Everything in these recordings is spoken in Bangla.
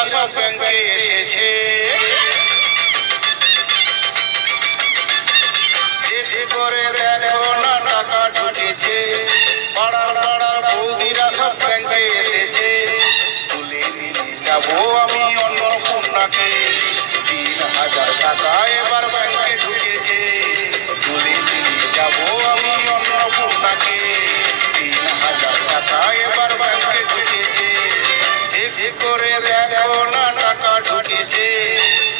বৌদিরা সব ব্যাংকে এসেছে, চেক করে দেখো না টাকা ঢুকেছে। পাড়ার পাড়ার বৌদিরা সব ব্যাংকে এসেছে, তুলে নিয়ে যাবো আমি অন্নপূর্ণাকে। 3,000 টাকা এবার ব্যাংকে ঢুকেছে, তুলে নিয়ে যাবো আমি অন্নপূর্ণাকে। 3,000 টাকা এবার ব্যাংকে ঢুকেছে, চেক করে দেখো না টাকা ঢুকেছে।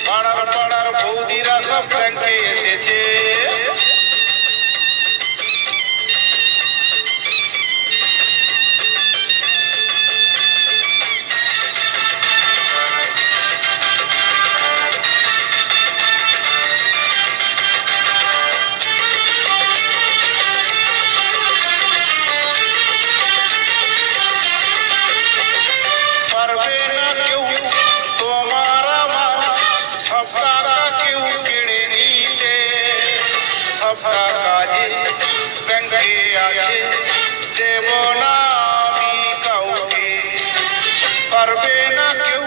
পাড়ার পাড়ার বৌদিরা সব ব্যাংকে এসেছে। পারবে না কেউ তোমার আমার সব টাকা কেউ কেড়ে নিতে। সব টাকা যে ব্যাংকে আছে, দেব না আমি কাউকে। পারবে না কেউ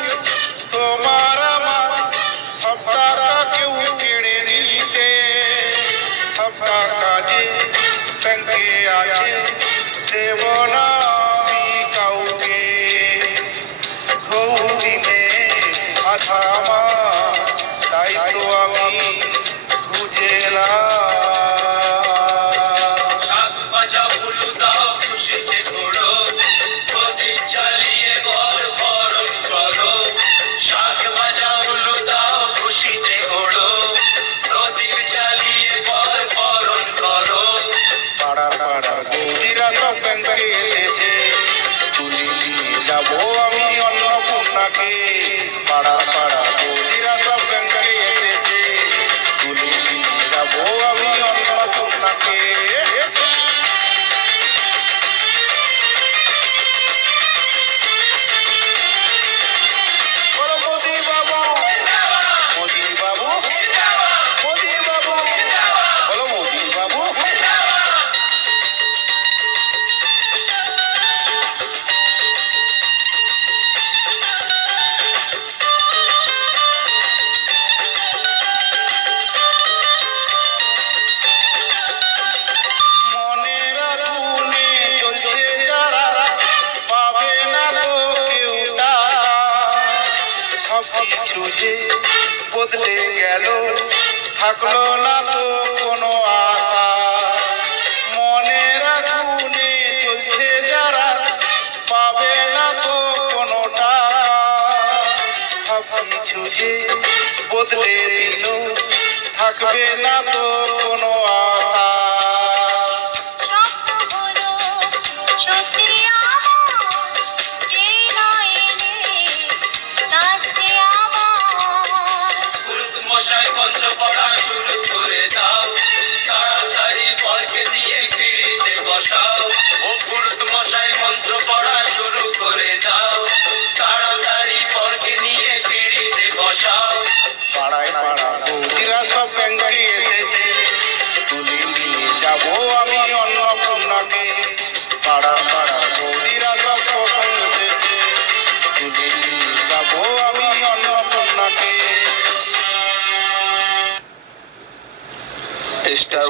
তোমার আমার সব টাকা কেউ কেড়ে নিতে। সব টাকা যে ব্যাংকে আছে, দেব না আমি কাউকে। গৌরীনে আশা আমার দায়িত্ব আমি খুঁজে এলাম। শাক ভাজা উলু দাও খুশিতে ঘোরো, প্রদীপ জ্বালিয়ে ঘর বরণ করো। শাক ভাজা উলু দাও খুশিতে ঘোরো, প্রদীপ জ্বালিয়ে ঘর বরণ করো। পাড়ার পাড়ার বৌদিরা সব ব্যাংকে এসেছে, তুলে নিয়ে যাবো আমি অন্নপূর্ণাকে। পাড়ার পাড়ার বৌদিরা সব ব্যাংকে এসেছে, তুলে নিয়ে যাবো আমি অন্নপূর্ণাকে। বলো মোদি বাবু, মোদি বাবু, মোদি বাবু, বলো মোদি বাবু। মনের আগুনে জ্বলছে যারা, পাবে না তো কেউ তারা। সব কিছু যে বদলে গেল, থাকলো না তো কোনো আশা। মনের আগুনে জ্বলছে যারা, পাবে না তো কোনো টাকা। সব কিছু যে বদলে দিল, থাকবে না তো কোনো আশা। স্বপ্ন হলো সত্যি আমার, যে নয়নে কাছে আমার। পুরুত মশাই মন্ত্র পড়া শুরু করে দাও, তাড়াতাড়ি বরকে নিয়ে পিড়িতে বসাও। ও পুরুত মশাই মন্ত্র পড়া শুরু করে দাও, তাড়াতাড়ি বরকে নিয়ে পিড়িতে বসাও। পাড়ায় পাড়ার বৌদিরা সব ব্যাংকে এসেছে, তুলে নিয়ে যাবো আমি অন্নপূর্ণাকে। পাড়ার পাড়ার বৌদিরা সব প্রথম এসেছে, তুলে নিয়ে যাবো আমি অন্নপূর্ণাকে। স্টার